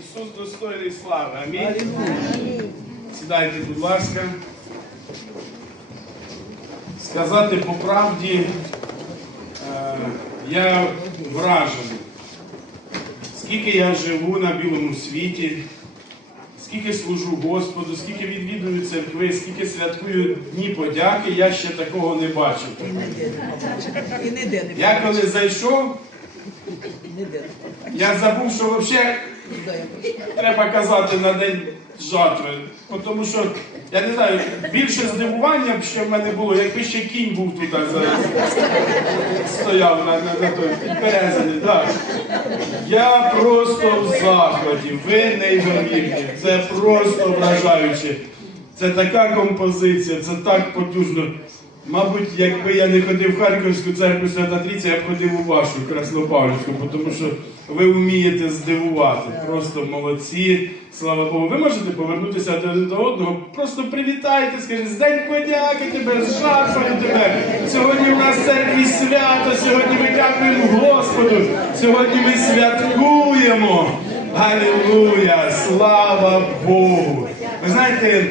Ісус достойний слави. Амінь. Сідайте, будь ласка. Сказати по правді, е, я вражений. Скільки я живу на білому світі, скільки служу Господу, скільки відвідую церкви, скільки святкую Дні подяки, я ще такого не бачив. Не Я коли зайшов, я забув, що взагалі. Треба казати на день жатви. Тому що, я не знаю, більше здивування, б, що в мене було, якби ще кінь був тут а, за- стояв на, на, на той підперезаний. Так. Я просто в захваті, ви неймовірні. Це просто вражаюче. Це така композиція, це так потужно. Мабуть, якби я не ходив в Харківську церкву Свята Трійця, я б ходив у вашу Краснопавлівську, тому що ви вмієте здивувати. Просто молодці. Слава Богу. Ви можете повернутися один до одного. Просто привітайте, скажіть, з День подяки тебе, з жатвою тебе. Сьогодні в нас церкві свято, сьогодні ми дякуємо Господу. Сьогодні ми святкуємо. Алілуя! Слава Богу! Ви знаєте,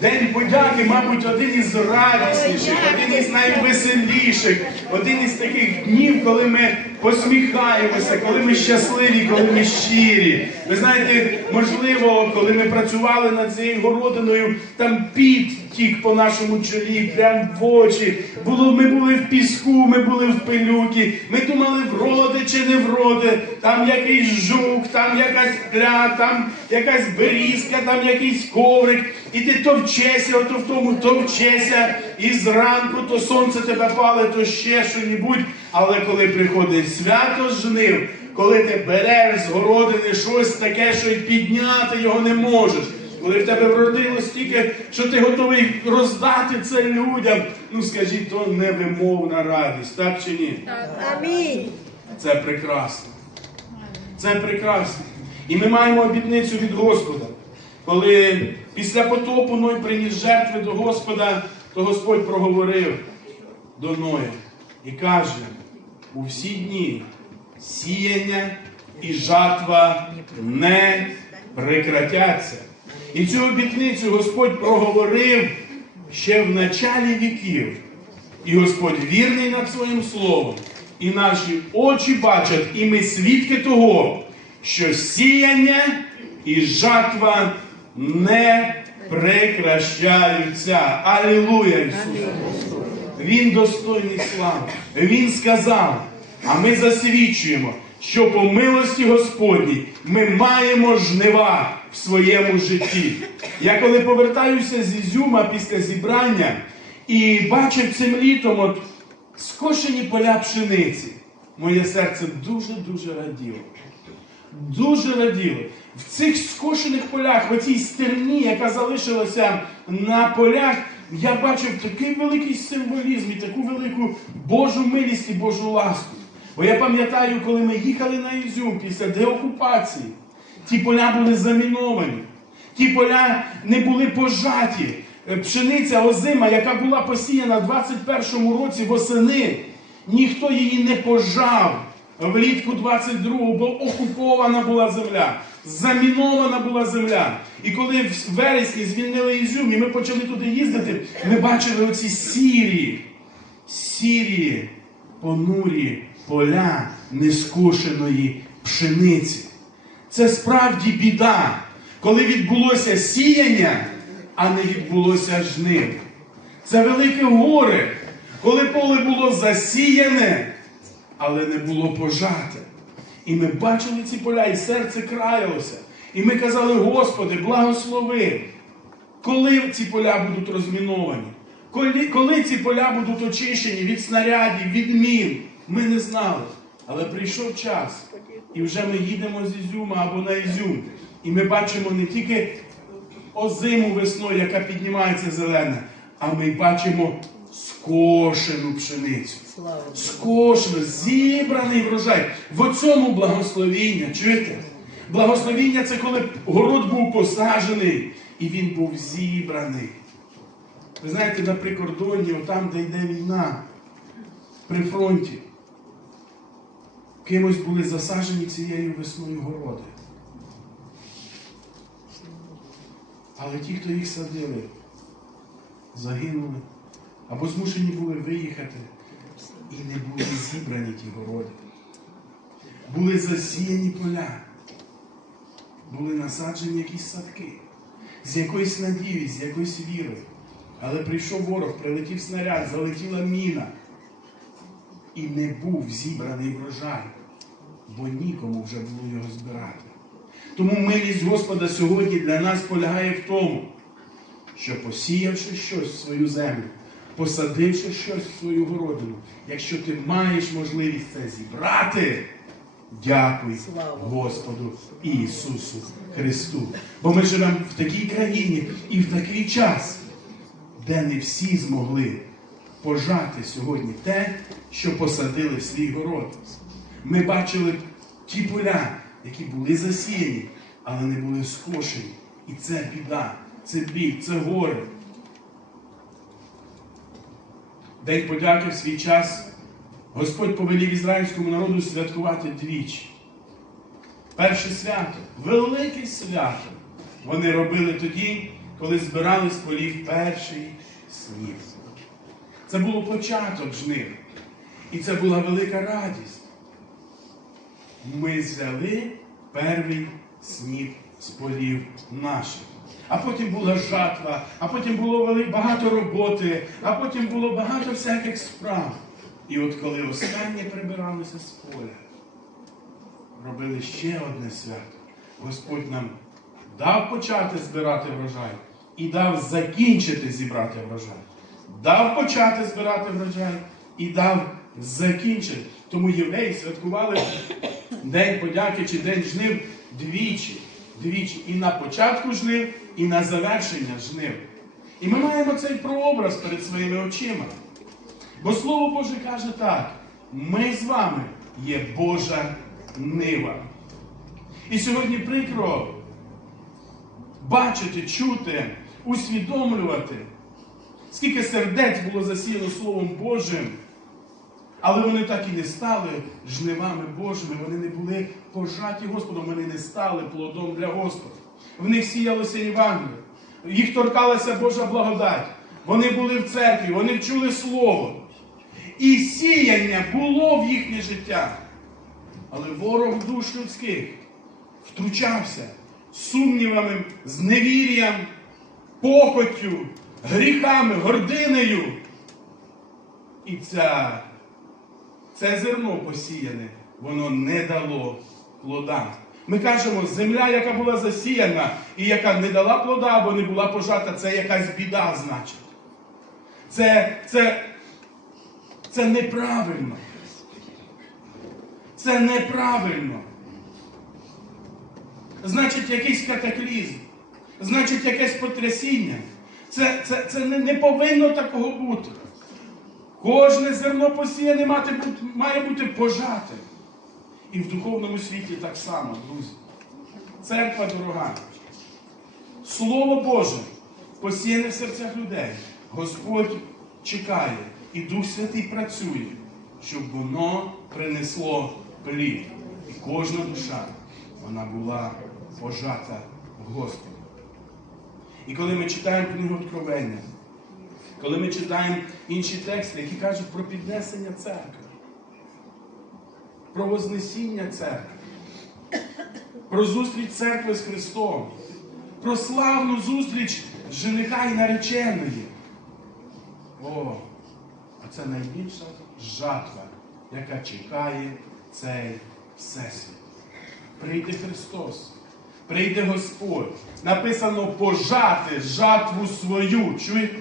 День подяки, мабуть, один із радісніших, один із найвеселіших, один із таких днів, коли ми посміхаємося, коли ми щасливі, коли ми щирі. Ви знаєте, можливо, коли ми працювали над цією городиною, там піт тік по нашому чолі, прям в очі. Було, ми були в піску, ми були в пилюки, ми думали, вроде чи не вроде, там якийсь жук, там якась пля, там якась берізка, там якийсь коврик. І ти товчешся, ото в тому товчешся, і зранку то сонце тебе палить, то ще що-небудь. Але коли приходить свято жнив, коли ти береш з городини щось таке, що й підняти його не можеш. Коли в тебе вродило стільки, що ти готовий роздати це людям, ну скажіть, то невимовна радість, так чи ні? Амінь. Це прекрасно. Це прекрасно. І ми маємо обітницю від Господа. Коли після потопу Ной приніс жертви до Господа, то Господь проговорив до Ноя і каже: у всі дні сіяння і жатва не прекратяться. І цю обітницю Господь проговорив ще в началі віків. І Господь вірний над своїм словом, і наші очі бачать, і ми свідки того, що сіяння і жатва не прекращаються. Алілуя Ісус! Він достойний слави. Він сказав, а ми засвідчуємо, що по милості Господній ми маємо жнива в своєму житті. Я коли повертаюся з Ізюма після зібрання і бачив цим літом от скошені поля пшениці, моє серце дуже-дуже раділо. Дуже раділо. В цих скошених полях, в цій стерні, яка залишилася на полях, я бачив такий великий символізм і таку велику Божу милість і Божу ласку. Бо я пам'ятаю, коли ми їхали на Ізюм після деокупації, ті поля були заміновані, ті поля не були пожаті. Е, Пшениця озима, яка була посіяна в 21-му році восени, ніхто її не пожав влітку 22-го, бо окупована була земля, замінована була земля. І коли в вересні звільнили Ізюм, і ми почали туди їздити, ми бачили оці сірі, сірі, понурі поля нескошеної пшениці. Це справді біда, коли відбулося сіяння, а не відбулося жнив. Це велике горе, коли поле було засіяне, але не було пожате. І ми бачили ці поля, і серце краялося. І ми казали, Господи, благослови, коли ці поля будуть розміновані, коли, коли ці поля будуть очищені від снарядів, від мін, ми не знали. Але прийшов час, і вже ми їдемо з Ізюма або на Ізюм. І ми бачимо не тільки озиму весною, яка піднімається зелена, а ми бачимо скошену пшеницю. Скошено, зібраний врожай. В цьому благословіння, чуєте? Благословіння це коли город був посаджений і він був зібраний. Ви знаєте, на прикордонні, там, де йде війна, при фронті, кимось були засаджені цією весною городи. Але ті, хто їх садили, загинули або змушені були виїхати і не були зібрані ті городи. Були засіяні поля, були насаджені якісь садки з якоюсь надією, з якоюсь вірою. Але прийшов ворог, прилетів снаряд, залетіла міна. І не був зібраний врожай, бо нікому вже було його збирати. Тому милість Господа сьогодні для нас полягає в тому, що посіявши щось в свою землю, посадивши щось в свою городину, якщо ти маєш можливість це зібрати, дякуй Господу Ісусу Христу. Бо ми живемо в такій країні і в такий час, де не всі змогли пожати сьогодні те, що посадили в свій город. Ми бачили ті поля, які були засіяні, але не були скошені. І це біда, це біль, це горе. День подяки в свій час Господь повелів ізраїльському народу святкувати двічі. Перше свято, велике свято, вони робили тоді, коли збирали з полів перший сніг. Це було початок жнив. І це була велика радість. Ми взяли перший сніг з полів наших. А потім була жатва, а потім було багато роботи, а потім було багато всяких справ. І от коли останнє прибиралося з поля, робили ще одне свято. Господь нам дав почати збирати врожай і дав закінчити зібрати врожай. Дав почати збирати врожай і дав закінчити. Тому євреї святкували День подяки чи День жнив двічі. Двічі. І на початку жнив, і на завершення жнив. І ми маємо цей прообраз перед своїми очима. Бо Слово Боже каже так: ми з вами є Божа нива. І сьогодні прикро бачити, чути, усвідомлювати, скільки сердець було засіяно Словом Божим, але вони так і не стали жнивами Божими, вони не були пожаті Господом, вони не стали плодом для Господа. В них сіялося Євангеліє, їх торкалася Божа благодать. Вони були в церкві, вони вчули Слово. І сіяння було в їхнє життя. Але ворог душ людських втручався сумнівами, зневір'ям, похоттю, гріхами, гординею. І ця, це зерно посіяне, воно не дало плода. Ми кажемо, земля, яка була засіяна і яка не дала плода або не була пожата, це якась біда, значить. Це, це, це неправильно. Це неправильно. Значить, якийсь катаклізм, значить, якесь потрясіння. Це, це, це не, не повинно такого бути. Кожне зерно посіяне має бути пожате. І в духовному світі так само, друзі. Церква дорога. Слово Боже посіяне в серцях людей. Господь чекає, і Дух Святий працює, щоб воно принесло плід. І кожна душа вона була пожата Господом. І коли ми читаємо книгу Откровення, коли ми читаємо інші тексти, які кажуть про піднесення церкви, про Вознесіння церкви, про зустріч церкви з Христом, про славну зустріч жениха і нареченої. О, а це найбільша жатва, яка чекає цей всесвіт. Прийде Христос, прийде Господь. Написано пожати жатву свою. Чуєте?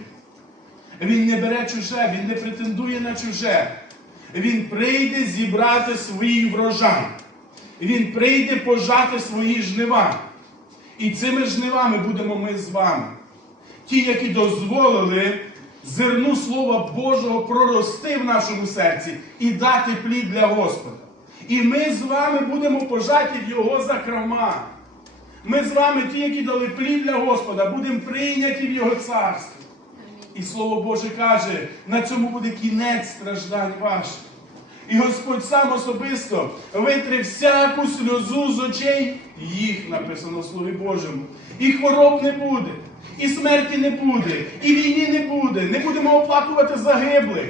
Він не бере чуже, він не претендує на чуже. Він прийде зібрати свій врожай. Він прийде пожати свої жнива. І цими жнивами будемо ми з вами. Ті, які дозволили зерну Слова Божого прорости в нашому серці і дати плід для Господа. І ми з вами будемо пожаті в Його закрома. Ми з вами, ті, які дали плід для Господа, будемо прийняті в Його царство. І Слово Боже каже, на цьому буде кінець страждань ваших. І Господь сам особисто витре всяку сльозу з очей їх, написано в Слові Божому. І хвороб не буде, і смерті не буде, і війни не буде. Не будемо оплакувати загиблих,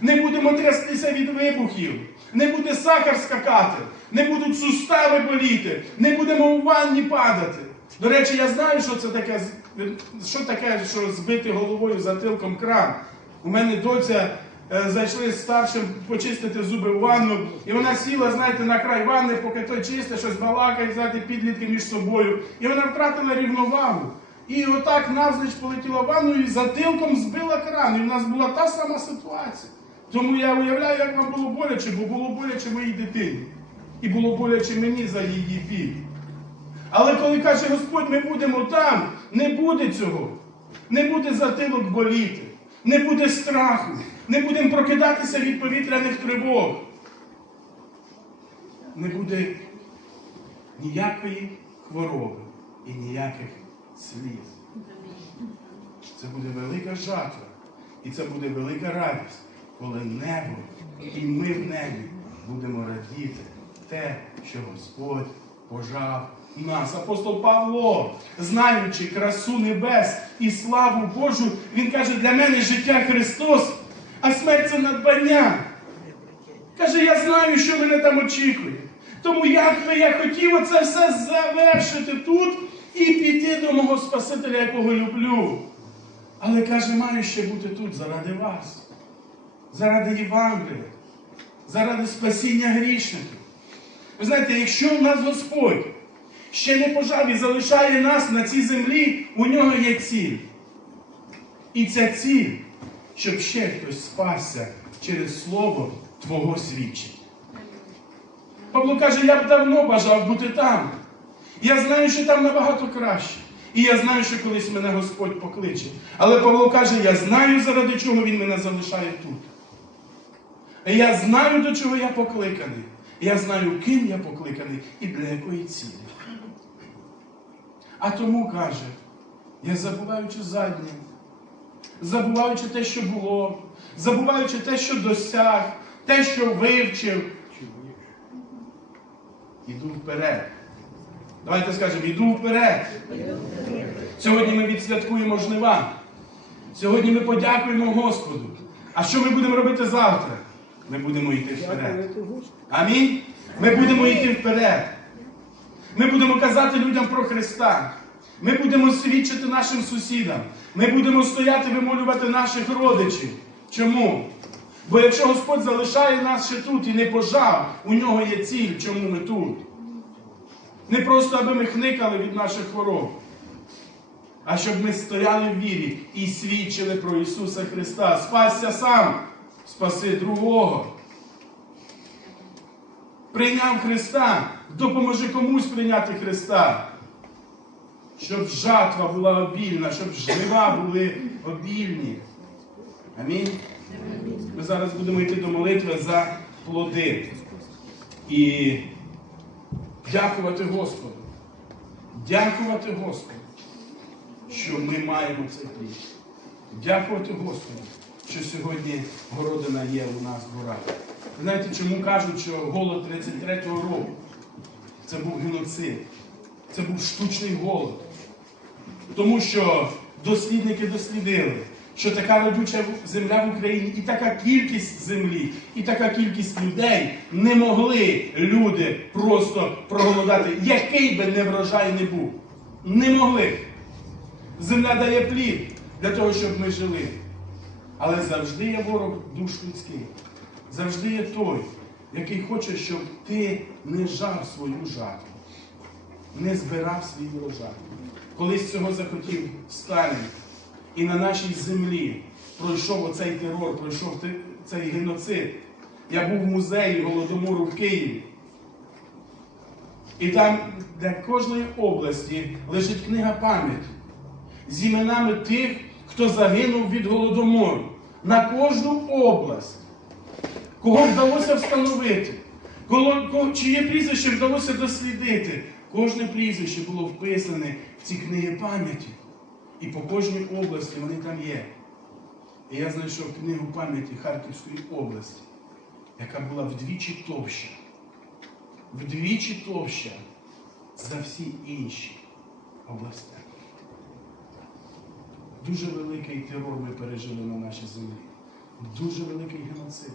не будемо трястися від вибухів, не буде сахар скакати, не будуть сустави боліти, не будемо у ванні падати. До речі, я знаю, що це таке, що таке, що збити головою затилком кран. У мене доця е, зайшли з старшим почистити зуби в ванну, і вона сіла, знаєте, на край ванни, поки той чисте, щось балакає, знаєте, підлітки між собою. І вона втратила рівновагу. І отак навзнич полетіла в ванну і затилком збила кран. І в нас була та сама ситуація. Тому я уявляю, як вам було боляче, бо було боляче моїй дитині. І було боляче мені за її біль. Але коли каже Господь, ми будемо там, не буде цього. Не буде затилок боліти, не буде страху, не будемо прокидатися від повітряних тривог. Не буде ніякої хвороби і ніяких сліз. Це буде велика жатва. І це буде велика радість, коли небо і ми в небі будемо радіти те, що Господь пожав нас. Апостол Павло, знаючи красу небес і славу Божу, він каже, для мене життя Христос, а смерть це надбання. Каже, я знаю, що мене там очікує. Тому як би я хотів оце все завершити тут і піти до мого Спасителя, якого люблю. Але каже, маю ще бути тут заради вас, заради Євангелія, заради спасіння грішників. Ви знаєте, якщо в нас Господь ще не пожав і залишає нас на цій землі, у нього є ціль. І ця ціль, щоб ще хтось спасся через слово Твого свідчення. Павло каже, я б давно бажав бути там. Я знаю, що там набагато краще. І я знаю, що колись мене Господь покличе. Але Павло каже, я знаю, заради чого Він мене залишає тут. Я знаю, до чого я покликаний. Я знаю, ким я покликаний і для якої цілі. А тому каже, я забуваючи заднє, забуваючи те, що було, забуваючи те, що досяг, те, що вивчив, іду вперед. Давайте скажемо, іду вперед. Сьогодні ми відсвяткуємо жнива. Сьогодні ми подякуємо Господу. А що ми будемо робити завтра? Ми будемо йти вперед. Амінь. Ми будемо йти вперед. Ми будемо казати людям про Христа. Ми будемо свідчити нашим сусідам. Ми будемо стояти, вимолювати наших родичів. Чому? Бо якщо Господь залишає нас ще тут і не пожав, у нього є ціль, чому ми тут. Не просто аби ми хникали від наших хвороб, а щоб ми стояли в вірі і свідчили про Ісуса Христа. Спасся сам, спаси другого. Прийняв Христа, допоможи комусь прийняти Христа. Щоб жатва була обільна, щоб жнива були обільні. Амінь. Ми зараз будемо йти до молитви за плоди. І дякувати Господу. Дякувати Господу, що ми маємо цей плід. Дякувати Господу, що сьогодні городина є у нас в горах. Знаєте, чому кажуть, що голод 33-го року це був геноцид, це був штучний голод. Тому що дослідники дослідили, що така родюча земля в Україні і така кількість землі, і така кількість людей не могли люди просто проголодати, який би не врожай не був. Не могли. Земля дає плід для того, щоб ми жили. Але завжди є ворог душ людських. Завжди є той, який хоче, щоб ти не жав свою жатву, не збирав свій врожай. Колись цього захотів Сталін. І на нашій землі пройшов оцей терор, пройшов цей геноцид. Я був в музеї Голодомору в Києві. І там для кожної області лежить книга пам'яті з іменами тих, хто загинув від голодомору. На кожну область. Кого вдалося встановити, кого, чиє прізвище вдалося дослідити. Кожне прізвище було вписане в ці книги пам'яті. І по кожній області вони там є. І я знайшов книгу пам'яті Харківської області, яка була вдвічі товща. Вдвічі товща за всі інші області. Дуже великий терор ми пережили на нашій землі. Дуже великий геноцид.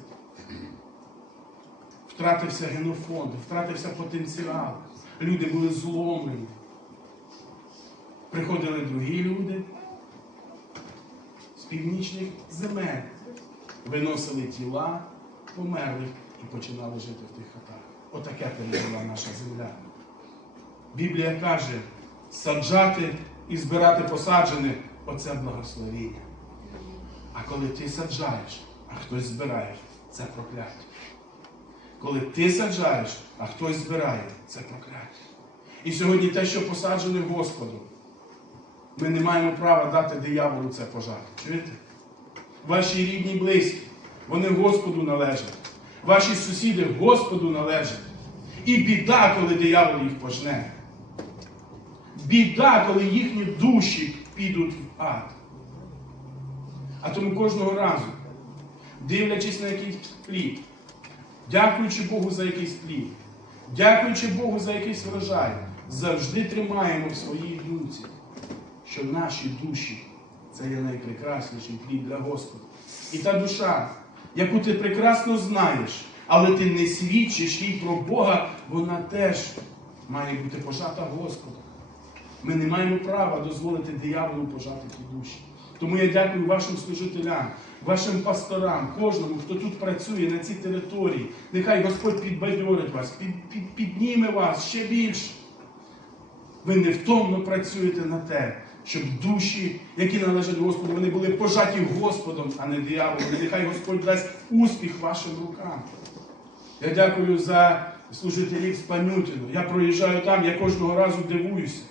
Втратився генофонд, втратився потенціал. Люди були зломлені. Приходили другі люди з північних земель, виносили тіла померлих і починали жити в тих хатах. Отаке пережила наша земля. Біблія каже, саджати і збирати посаджене оце благословіння. А коли ти саджаєш, а хтось збирає, це прокляття. Коли ти саджаєш, а хтось збирає, це прокляття. І сьогодні те, що посаджене Господом, ми не маємо права дати дияволу це пожати. Чуєте? Ваші рідні близькі, вони Господу належать. Ваші сусіди Господу належать. І біда, коли диявол їх пожне. Біда, коли їхні душі підуть в ад. А тому кожного разу, дивлячись на якийсь плід, дякуючи Богу за якийсь плід, дякуючи Богу за якийсь врожай, завжди тримаємо в своїй думці, що наші душі це є найпрекрасніший плід для Господа. І та душа, яку ти прекрасно знаєш, але ти не свідчиш їй про Бога, вона теж має бути пожата Господом. Ми не маємо права дозволити дияволу пожати ті душі. Тому я дякую вашим служителям, вашим пасторам, кожному, хто тут працює на цій території. Нехай Господь підбадьорить вас, під, під, підніме вас ще більше. Ви невтомно працюєте на те, щоб душі, які належать Господу, вони були пожаті Господом, а не дияволом. Нехай Господь дасть успіх вашим рукам. Я дякую за служителів з Панютіно. Я проїжджаю там, я кожного разу дивуюся.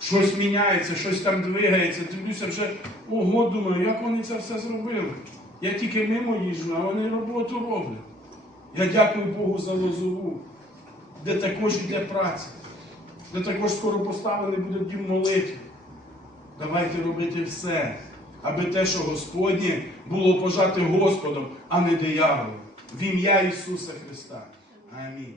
Щось міняється, щось там двигається. Дивлюся вже, ого, думаю, як вони це все зробили. Я тільки мимо їжджу, а вони роботу роблять. Я дякую Богу за лозову, де також іде праця, де також скоро поставлений буде дім молитви. Давайте робити все, аби те, що Господнє, було пожати Господом, а не дияволом. В ім'я Ісуса Христа. Амінь.